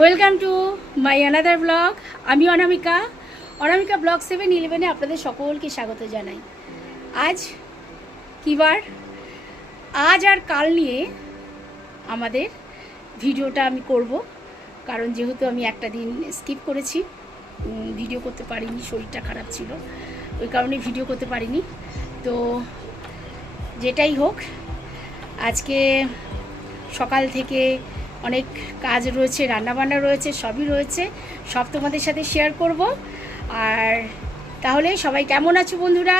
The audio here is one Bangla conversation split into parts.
Welcome to my another blog. আমি অনামিকা। অনামিকা ব্লগ 7-11-এ আপনাদের সকলকে স্বাগত জানাই। আজ কী বার? আজ আর কাল নিয়ে আমাদের ভিডিওটা আমি করব, কারণ যেহেতু আমি একটা দিন স্কিপ করেছি, ভিডিও করতে পারিনি, শরীরটা খারাপ ছিল, ওই কারণে ভিডিও করতে পারিনি। তো যেটাই হোক, আজকে সকাল থেকে অনেক কাজ রয়েছে, রান্নাবান্না রয়েছে, সবই রয়েছে, সব তোমাদের সাথে শেয়ার করব। আর তাহলে সবাই কেমন আছো বন্ধুরা?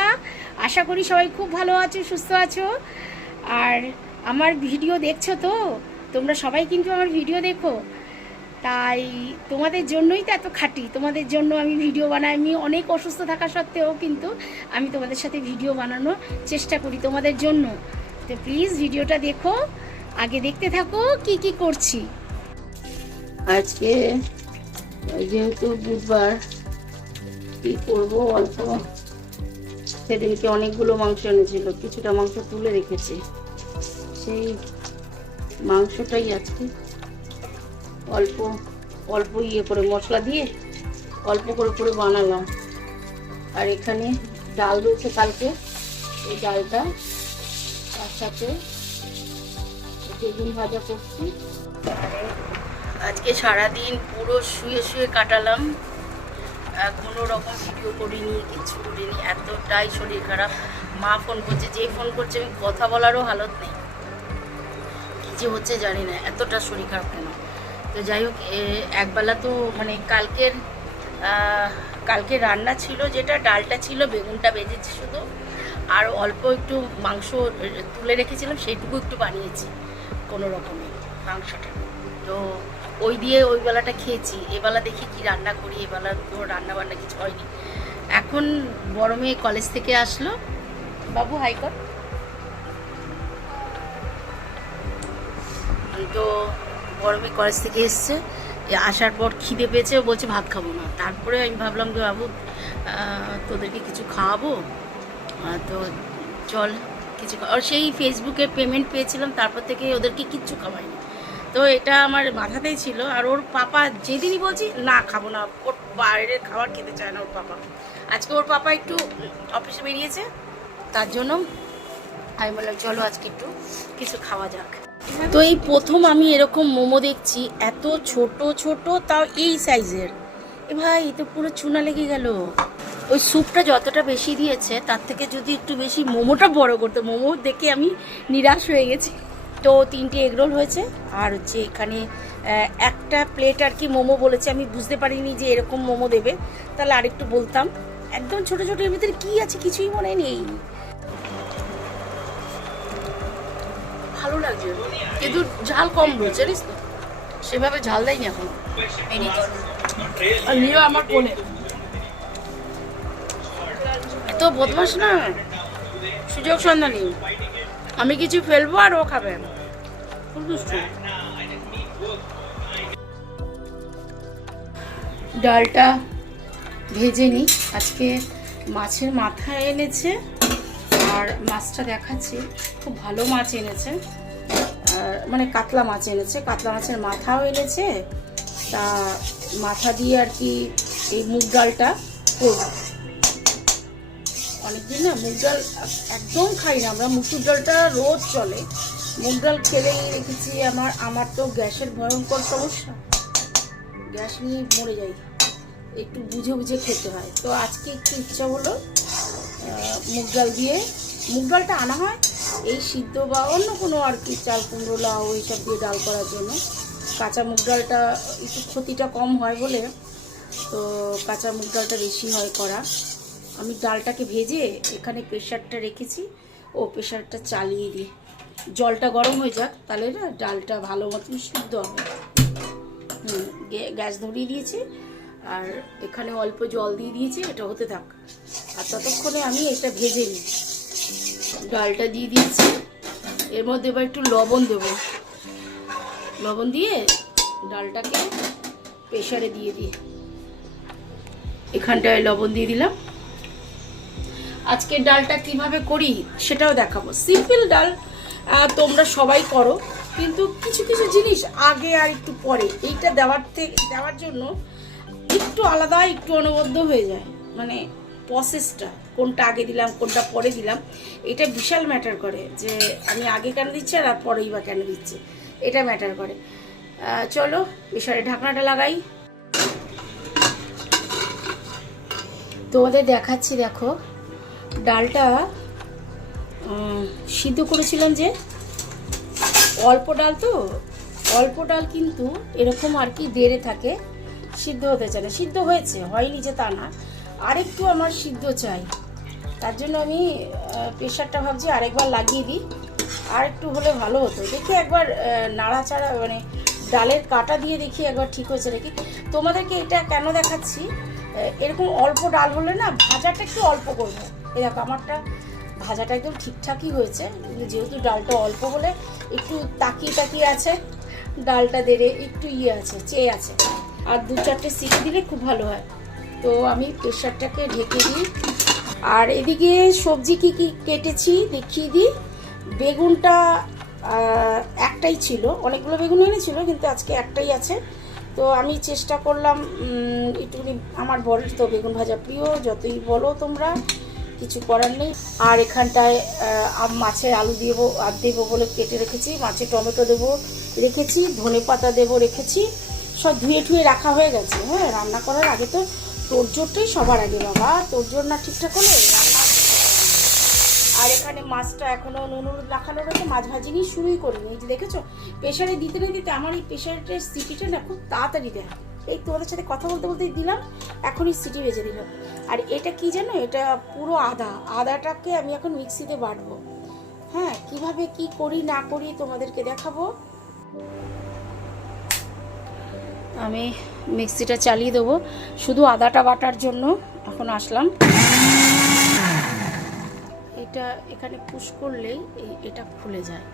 আশা করি সবাই খুব ভালো আছো, সুস্থ আছো। আর আমার ভিডিও দেখছো তো, তোমরা সবাই কিন্তু আমার ভিডিও দেখো, তাই তোমাদের জন্যই তো এত খাটি, তোমাদের জন্য আমি ভিডিও বানাই। আমি অনেক অসুস্থ থাকা সত্ত্বেও কিন্তু আমি তোমাদের সাথে ভিডিও বানানোর চেষ্টা করি তোমাদের জন্য। তো প্লিজ ভিডিওটা দেখো, আগে দেখতে থাকো কি কি করছি। আজকে যেহেতু বুধবার, কি করবো, অল্প সেদিনকে অনেকগুলো মাংস এনেছিল, কিছুটা মাংস তুলে রেখেছি, সেই মাংসটাই আজকে অল্প অল্প করে মশলা দিয়ে অল্প করে বানালাম। আর এখানে ডাল রয়েছে কালকে, এই ডালটা তার সাথে বেগুন ভাজা করছি। আজকে সারাদিন পুরো শুয়ে শুয়ে কাটালাম, কোনো রকম ভিডিও করিনি, কিছু করিনি, এতটাই শরীর খারাপ। মা ফোন করছে, যে ফোন করছে আমি কথা বলারও হালত নেই, কী যে হচ্ছে জানি না, এতটা শরীর খারাপ কেন। তো যাই হোক, একবেলা তো মানে কালকে রান্না ছিল, যেটা ডালটা ছিল, বেগুনটা ভেজেছি শুধু, আর অল্প একটু মাংস তুলে রেখেছিলাম, সেইটুকু একটু বানিয়েছি কোনো রকমে মাংসটা। তো ওই দিয়ে ওই বেলাটা খেয়েছি। এবেলা দেখি কি রান্না করি, এবেলা তো রান্না বান্না কিছু হয়নি। এখন বড় মেয়ে কলেজ থেকে আসলো, বাবু হাইকর, তো বড় মেয়ে কলেজ থেকে এসছে, আসার পর খিদে পেয়েছে, বলছে ভাত খাবো না। তারপরে আমি ভাবলাম যে বাবু তোদেরকে কিছু খাওয়াবো, তো চল কিছু। আর সেই ফেসবুকে পেমেন্ট পেয়েছিলাম, তারপর থেকে ওদেরকে কিচ্ছু খাওয়াইনি। তো এটা আমার মাথাতেই ছিল। আর ওর পাপা যেদিনই বলছি না খাবো না, ওর বাইরের খাবার খেতে চায় না ওর পাপা। আজকে ওর পাপা একটু অফিসে বেরিয়েছে, তার জন্য আমি বললাম চলো আজকে একটু কিছু খাওয়া যাক। তো এই প্রথম আমি এরকম মোমো দেখছি, এত ছোট ছোট, তাও এই সাইজের। এ ভাই, এ তো পুরো চুনা লেগে গেল। ওই স্যুপটা যতটা বেশি দিয়েছে, তার থেকে যদি একটু বেশি মোমোটা বড় করতো। মোমো দেখে আমি নিরাশ হয়ে গেছি। তো 3টে এগরোল হয়েছে, আর হচ্ছে এখানে একটা প্লেট আর কি মোমো বলেছে। আমি বুঝতে পারিনি যে এরকম মোমো দেবে, তাহলে আরেকটু বলতাম। একদম ছোট ছোট, এর ভিতরে কী আছে কিছুই মনে নেই। ভালো লাগছে, কিন্তু ঝাল কম রয়েছে, জানিস তো, সেভাবে ঝাল দেয়নি এখন। আর নিও আমার কোলে এত বদমাস না, সুযোগ সন্ধানী। আমি কিছু ফেলবো আর ও খাবে, খুব দুষ্টু। ডালটা ভেজে নিই। আজকে মাছের মাথা এনেছে, আর মাছটা দেখাচ্ছি, খুব ভালো মাছ এনেছে, মানে কাতলা মাছ এনেছে, কাতলা মাছের মাথাও এনেছে। তা মাথা দিয়ে আর কি এই মুগ ডালটা করব। অনেকদিন না মুগ ডাল একদম খাই না আমরা, মুসুর ডালটা রোজ চলে, মুগ ডাল খেলেই রেখেছি। আমার তো গ্যাসের ভয়ঙ্কর সমস্যা, গ্যাস নিয়ে মরে যাই, একটু বুঝে বুঝে খেতে হয়। তো আজকে একটু ইচ্ছা হলো মুগ ডাল দিয়ে, মুগ ডালটা আনা হয় এই সিদ্ধ বা অন্য কোনো আর কি চাল কুমড়ো লাউ এইসব দিয়ে ডাল করার জন্য। কাঁচা মুগ ডালটা একটু ক্ষতিটা কম হয় বলে, তো কাঁচা মুগ ডালটা বেশি হয় করা। আমি ডালটাকে ভেজে এখানে প্রেশারটা রেখেছি, ও প্রেশারটা চালিয়ে দিই, জলটা গরম হয়ে যাক, তাহলে না ডালটা ভালো মতন সিদ্ধ হবে। গ্যাস ধরিয়ে দিয়েছি, আর এখানে অল্প জল দিয়ে দিয়েছি, এটা হতে থাক। আর ততক্ষণে আমি এটা ভেজে নিই। ডালটা দিয়ে দিয়েছি, এর মধ্যে এবার একটু লবণ দেব, লবণ দিয়ে ডালটাকে প্রেশারে দিয়ে দিই। এখানটায় লবণ দিয়ে দিলাম। আজকে ডালটা কিভাবে করি সেটাও দেখাবো। সিম্পল ডাল, তোমরা সবাই করো, কিন্তু কিছু কিছু জিনিস আগে আর একটু পরে এইটা দেওয়ার জন্য একটু আলাদা, একটু অনবদ্য হয়ে যায়, মানে প্রসেসটা কোনটা আগে দিলাম কোনটা পরে দিলাম, এটা বিশাল ম্যাটার করে যে আমি আগে কেন দিচ্ছি আর পরেই বা কেন দিচ্ছি, এটা ম্যাটার করে। চলো বিষয়ে ঢাকনাটা লাগাই। তোমাদের দেখাচ্ছি, দেখো ডালটা সিদ্ধ করেছিলাম, যে অল্প ডাল তো, অল্প ডাল কিন্তু এরকম আর কি দেরে থাকে, সিদ্ধ হতে চায় না। সিদ্ধ হয়েছে, হয়নি যে তা না, আরেকটু আমার সিদ্ধ চাই। তার জন্য আমি প্রেশারটা ভাবছি আরেকবার লাগিয়ে দিই, আর একটু হলে ভালো হতো। দেখি একবার নাড়াচাড়া, মানে ডালের কাটা দিয়ে দেখি একবার ঠিক হয়েছে নাকি। তোমাদেরকে এটা কেন দেখাচ্ছি, এরকম অল্প ডাল হলে না ভাজাটা একটু অল্প করবো। এই দেখো আমারটা ভাজাটা একদম ঠিকঠাকই হয়েছে, কিন্তু যেহেতু ডালটা অল্প বলে একটু তাকিয়ে আছে, ডালটা দেড়ে একটু আছে, চেয়ে আছে। আর 2-4টে সিটি দিলে খুব ভালো হয়। তো আমি প্রেশারটাকে ঢেকে দিই। আর এদিকে সবজি কি কি কেটেছি দেখিয়ে দিই। বেগুনটা একটাই ছিল, অনেকগুলো বেগুন এনেছিল কিন্তু আজকে একটাই আছে। তো আমি চেষ্টা করলাম একটুখানি, আমার বরের তো বেগুন ভাজা প্রিয়, যতই বলো তোমরা, কিছু করার নেই। আর এখানটায় মাছের আলু দেবো বলে কেটে রেখেছি, মাছের টমেটো দেবো রেখেছি, ধনে পাতা দেবো রেখেছি, সব ধুয়ে ঠুয়ে রাখা হয়ে গেছে। হ্যাঁ, রান্না করার আগে তো তোড়জোড়টাই সবার আগে বাবা, তোড়জোড় না ঠিকঠাক হলে রান্না। আর এখানে মাছটা এখনও নুন রাখানো রয়েছে, মাছ ভাজিনি, শুরুই করিনি। এই যে দেখেছো, প্রেশারে দিতে না দিতে আমার এই প্রেশারের সিটিটা না খুব তাড়াতাড়ি দেয়। এই তোমাদের সাথে কথা বলতে বলতেই দিলাম, এখনই সিটি বেজে দিল। আর এটা কি জানো, এটা পুরো আদাটাকে আমি এখন মিক্সিতে বাটবো। হ্যাঁ, কিভাবে কি করি না করি তোমাদেরকে দেখাবো। আমি মিক্সিটা চালিয়ে দেবো শুধু আদাটা বাটার জন্য। এখন আসলাম, এটা এখানে পুশ করলেই এটা খুলে যায়।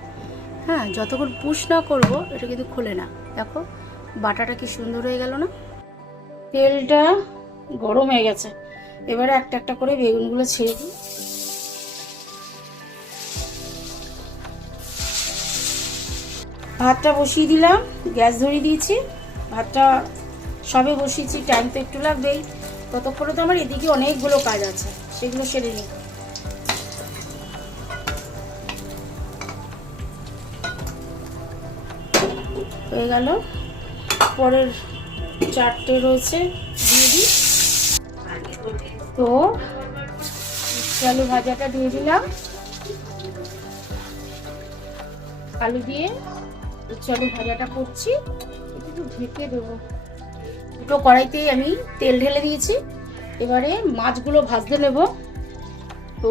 হ্যাঁ, যতক্ষণ পুশ না করবো এটা কিন্তু খুলে না। দেখো বাটাটা কি সুন্দর হয়ে গেল না। তেলটা গরম হয়ে গেছে, এবারে একটা একটা করে বেগুনগুলো ছেড়ে দিই। ভাতটা বসিয়ে দিলাম, গ্যাস ধরিয়ে দিয়েছি। ভাতটা সবে বসিয়েছি, টাইম তো একটু লাগবেই। ততক্ষণে তো আমার এদিকে অনেকগুলো কাজ আছে, সেগুলো সেরে নিই। হয়ে গেল, পরের 4টে রয়েছে, দিয়ে দিই। তো আলু ভাজাটা দিয়ে দিলাম, আলু দিয়ে আলু ভাজাটা করছি, একটু ঢেকে দেবো। দুটো কড়াইতেই আমি তেল ঢেলে দিয়েছি, এবারে মাছগুলো ভাজতে নেব। তো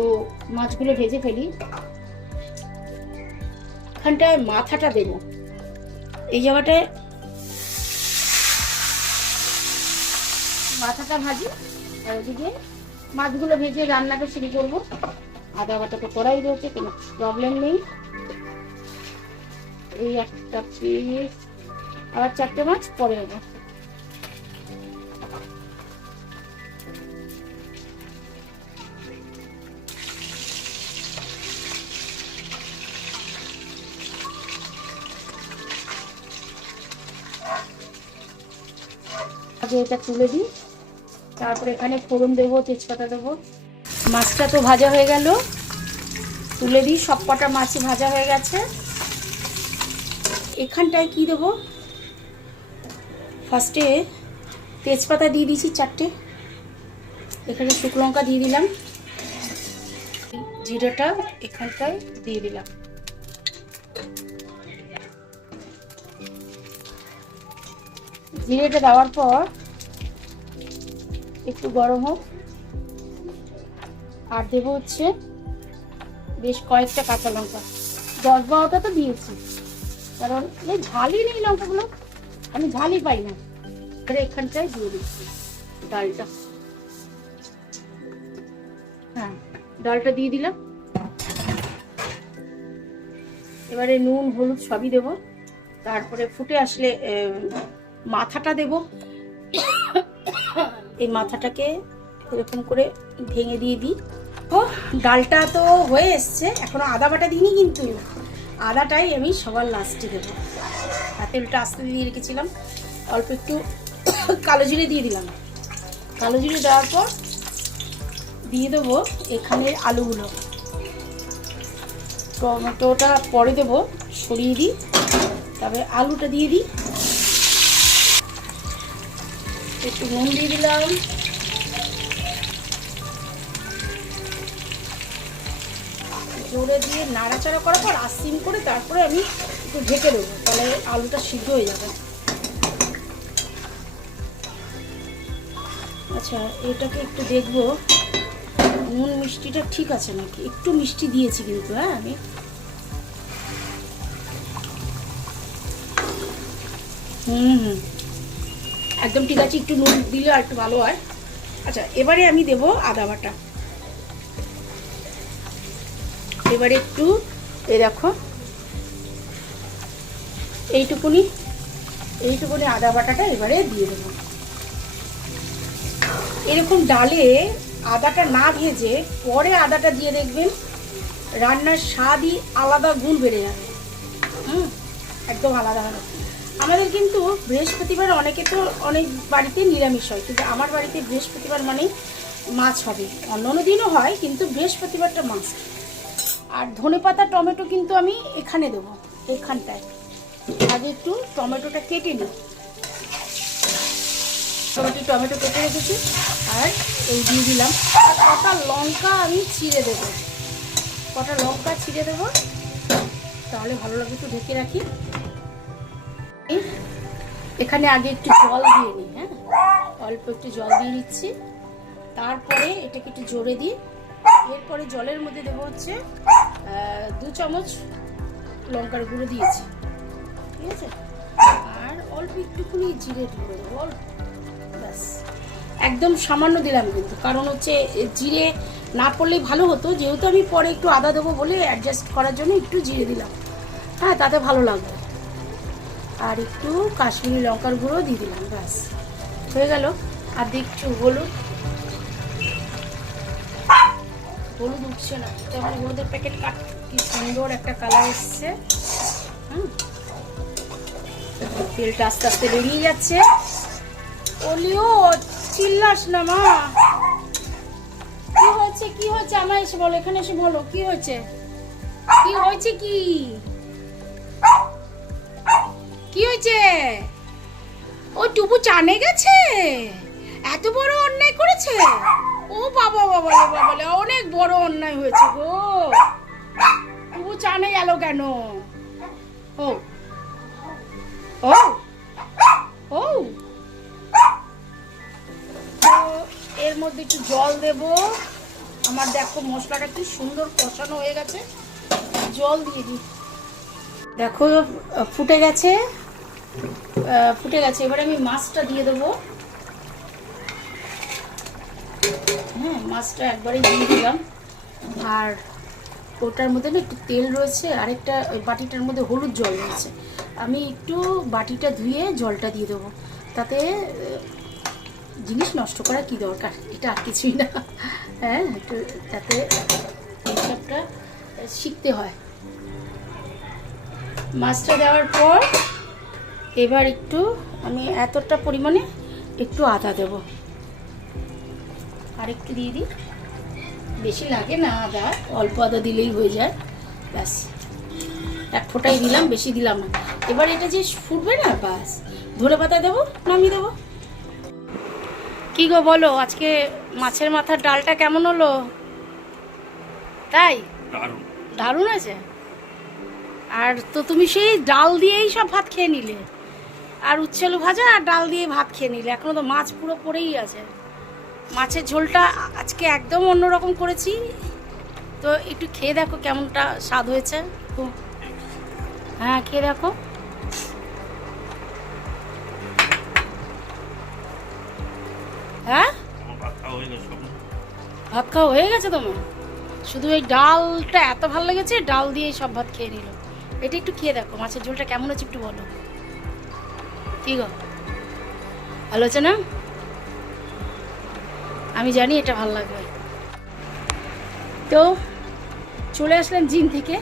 মাছগুলো ভেজে ফেলি। এখানটায় মাথাটা দেব, এই জায়গাটায় মাথাটা ভাজি, আর ওদিকে মাছগুলো ভেজে রান্নাটা শুরু করবো। আদা বাটা তো করাই রয়েছে, কোনো প্রবলেম নেই। এই একটা পিস, আবার 4টে মাছ পরে নেবো। আগে এটা তুলে দিই, তারপরে এখানে ফোড়ন দেবো, তেজপাতা দেবো। মাছটা তো ভাজা হয়ে গেল, তুলে দিই। সব কটা মাছই ভাজা হয়ে গেছে। এখানটায় কি দেবো, ফার্স্টে তেজপাতা দিয়ে দিয়েছি 4টে, এখানে শুকনো লঙ্কা দিয়ে দিলাম, জিরাটা এখানটায় দিয়ে দিলাম। জিরেটা দেওয়ার পর একটু গরম হোক, আর দেবো হচ্ছে বেশ কয়েকটা কাঁচা লঙ্কা, 10-12টা তো দিয়েছি, কারণ এই ঝালই নেই লঙ্কাগুলো, আমি ঝালই পাই না। এখানটায় দিয়ে দিচ্ছি ডালটা। হ্যাঁ, ডালটা দিয়ে দিলাম। এবারে নুন হলুদ সবই দেবো, তারপরে ফুটে আসলে মাথাটা দেব। এই মাথাটাকে এরকম করে ভেঙে দিয়ে দিই। ও ডালটা তো হয়ে এসছে, এখনো আদা বাটা দিইনি কিন্তু, আদাটাই আমি সবার লাস্টে দেবো। আর তেলটা আস্তে দিয়ে রেখেছিলাম, অল্প একটু কালো জিরে দিয়ে দিলাম। কালো জিরে দেওয়ার পর দিয়ে দেবো এখানে আলুগুলো। টমেটোটা পরে দেবো, সরিয়ে দিই, তবে আলুটা দিয়ে দিই। একটু নুন দিয়ে দিলাম, জোরে দিয়ে নাড়াচাড়া করার পর আস্তিম করে তারপরে আমি একটু ঢেকে দেবো, তাহলে আলুটা সিদ্ধ হয়ে যাবে। আচ্ছা, এটাকে একটু দেখবো নুন মিষ্টিটা ঠিক আছে নাকি। একটু মিষ্টি দিয়েছি কিন্তু, হ্যাঁ আমি একদম ঠিক আছে, একটু নুন দিলে আর একটু ভালো হয়। আচ্ছা, এবারে আমি দেবো আদা বাটা। এবারে একটু দেখো এইটুকুনি আদা বাটাটা এবারে দিয়ে দেবো। এরকম ডালে আদাটা না ভেজে পরে আদাটা দিয়ে দেখবেন রান্নার স্বাদই আলাদা গুণ বেড়ে যাবে। একদম আলাদা হবে। আমাদের কিন্তু বৃহস্পতিবার অনেকে তো অনেক বাড়িতে নিরামিষ হয়, কিন্তু আমার বাড়িতে বৃহস্পতিবার মানে মাছ হবে। অন্য দিনও হয়, কিন্তু বৃহস্পতিবারটা মাছ। আর ধনেপাতা টমেটো কিন্তু আমি এখানে দেবো, এখানটায়। আগে একটু টমেটোটা কেটে নিই। টমেটো কেটে রেখেছি আর এই দিয়ে দিলাম। আর কটা লঙ্কা আমি ছিঁড়ে দেবো, তাহলে ভালো লাগবে। একটু ঢেকে রাখি। এখানে আগে একটু জল দিয়ে নিই, হ্যাঁ অল্প একটু জল দিয়ে নিচ্ছি। তারপরে এটাকে একটু জোরে দিই। এরপরে জলের মধ্যে দেবো হচ্ছে 2 চামচ লঙ্কার গুঁড়ো দিয়েছি, ঠিক আছে। আর অল্প একটুখানি জিরে ঢেলে দেবো, অল্প, ব্যাস একদম সামান্য দিলাম কিন্তু, কারণ হচ্ছে জিরে না পড়লেই ভালো হতো, যেহেতু আমি পরে একটু আদা দেবো বলে অ্যাডজাস্ট করার জন্য একটু জিরে দিলাম, হ্যাঁ তাতে ভালো লাগবে। আর একটু কাশ্মীরি লঙ্কার গুঁড়ো দিয়ে দিলাম, ব্যাস হয়ে গেল। আর একটু হলুদ উঠছে না, আমার হলুদের প্যাকেট কাট, কি সুন্দর একটা কালার এসছে। তেলটা আস্তে আস্তে বেরিয়ে যাচ্ছে। ওলিও চিল্লাস না মা, কি হয়েছে আমার এসে বলো, এখানে এসে বলো কি হয়েছে, কি হয়েছে। ও টুপু চানে গেছে, এত বড় অন্যায় করেছে। ও বাবা অনেক বড় অন্যায় হয়েছে গো। টুপু চানে গেল কেন? ও ও ও এর মধ্যে একটু জল দেব। আমার দেখো মশলাটা কি সুন্দর কষানো হয়ে গেছে, জল দিয়ে দিই। দেখো ফুটে গেছে। এবারে আমি মাছটা দিয়ে দেবো। হ্যাঁ, মাছটা একবারে দিয়ে দিলাম। আর ওটার মধ্যে না একটু তেল রয়েছে, আরেকটা ওই বাটিটার মধ্যে হলুদ জল রয়েছে। আমি একটু বাটিটা ধুয়ে জলটা দিয়ে দেবো, তাতে জিনিস নষ্ট করা কি দরকার, এটা আর কিছুই না। হ্যাঁ, একটু তাতে এইসবটা শিখতে হয়। মাছটা দেওয়ার পর এবার একটু আমি এতটা পরিমাণে একটু আদা দেব, আর একটু দিয়ে দিই। বেশি লাগে না আদা, অল্প আদা দিলেই হয়ে যায়, ব্যাস এক ফোঁটাই দিলাম, বেশি দিলাম না। এবার এটা যে ফুটবে না, ব্যাস ধনেপাতা দেবো, নামিয়ে দেবো। কি গো বলো, আজকে মাছের মাথার ডালটা কেমন হলো? তাই দারুণ আছে। আর তো তুমি সেই ডাল দিয়েই সব ভাত খেয়ে নিলে, আর উচ্ছে আলু ভাজা আর ডাল দিয়ে ভাত খেয়ে নিলে, এখনো তো মাছ পুরো পড়েই আছে। মাছের ঝোলটা আজকে একদম অন্যরকম করেছি, তো একটু খেয়ে দেখো কেমনটা স্বাদ হয়েছে। হ্যাঁ খেয়ে দেখো। হ্যাঁ ভাত খাওয়া হয়ে গেছে তোমার? শুধু এই ডালটা এত ভালো লেগেছে, ডাল দিয়ে সব ভাত খেয়ে নিল। এটা একটু খেয়ে দেখো মাছের ঝোলটা কেমন হচ্ছে, একটু বলো। কি গো, ভালো হচ্ছে না? আমি জানি এটা ভালো লাগবে। তো চলে আসলাম জিম থেকে,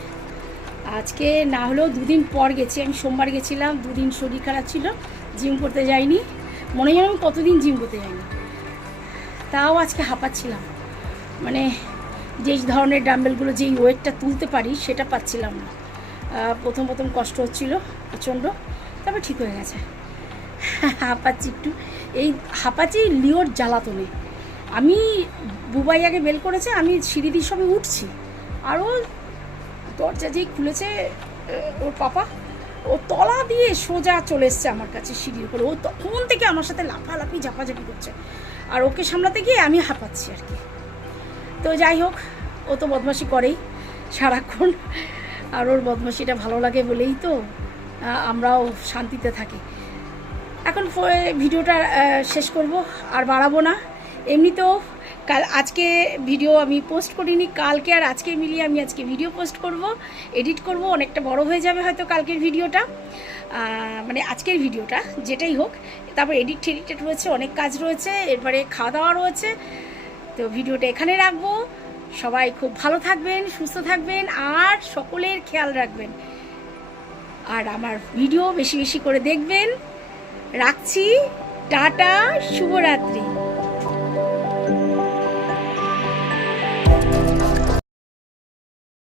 আজকে না হলেও দুদিন পর গেছি, আমি সোমবার গেছিলাম, দুদিন শরীর খারাপ ছিল, জিম করতে যাইনি, মনে হয় আমি কতদিন জিম করতে যাইনি, তাও আজকে হাঁপাচ্ছিলাম, মানে যেই ধরনের ডাম্বেলগুলো যেই ওয়েটটা তুলতে পারি সেটা পাচ্ছিলাম না। প্রথম প্রথম কষ্ট হচ্ছিল প্রচণ্ড, তবে ঠিক হয়ে গেছে। হাঁপাচ্ছি একটু, এই হাঁপাচ্ছি লিওর জ্বালাতনে। আমি বুবাই আগে বেল করেছে, আমি সিঁড়ি দিয়ে সবে উঠছি, আরও দরজা যেই খুলেছে ওর পাপা, ও তলা দিয়ে সোজা চলে এসছে আমার কাছে সিঁড়ির উপরে, ও তখন থেকে আমার সাথে লাফালাফি ঝাপাঝাপি করছে, আর ওকে সামলাতে গিয়ে আমি হাঁপাচ্ছি আর কি। তো যাই হোক, ও তো বদমাশি করেই সারাক্ষণ, আর ওর বদমাশিটা ভালো লাগে বলেই তো আমরাও শান্তিতে থাকি। এখন ভিডিওটা শেষ করব, আর বাড়াবো না। এমনিতেও আজকে ভিডিও আমি পোস্ট করিনি, কালকে আর আজকে মিলিয়ে আমি আজকে ভিডিও পোস্ট করব, এডিট করব, অনেকটা বড় হয়ে যাবে হয়তো কালকের ভিডিওটা, মানে আজকের ভিডিওটা যেটাই হোক। তারপর এডিট রয়েছে, অনেক কাজ রয়েছে, এরপরে খাওয়া দাওয়া রয়েছে। তো ভিডিওটা এখানে রাখবো। সবাই খুব ভালো থাকবেন, সুস্থ থাকবেন, আর সকলের খেয়াল রাখবেন, আর আমার ভিডিও বেশি বেশি করে দেখবেন। রাখছি, টাটা, শুভরাত্রি।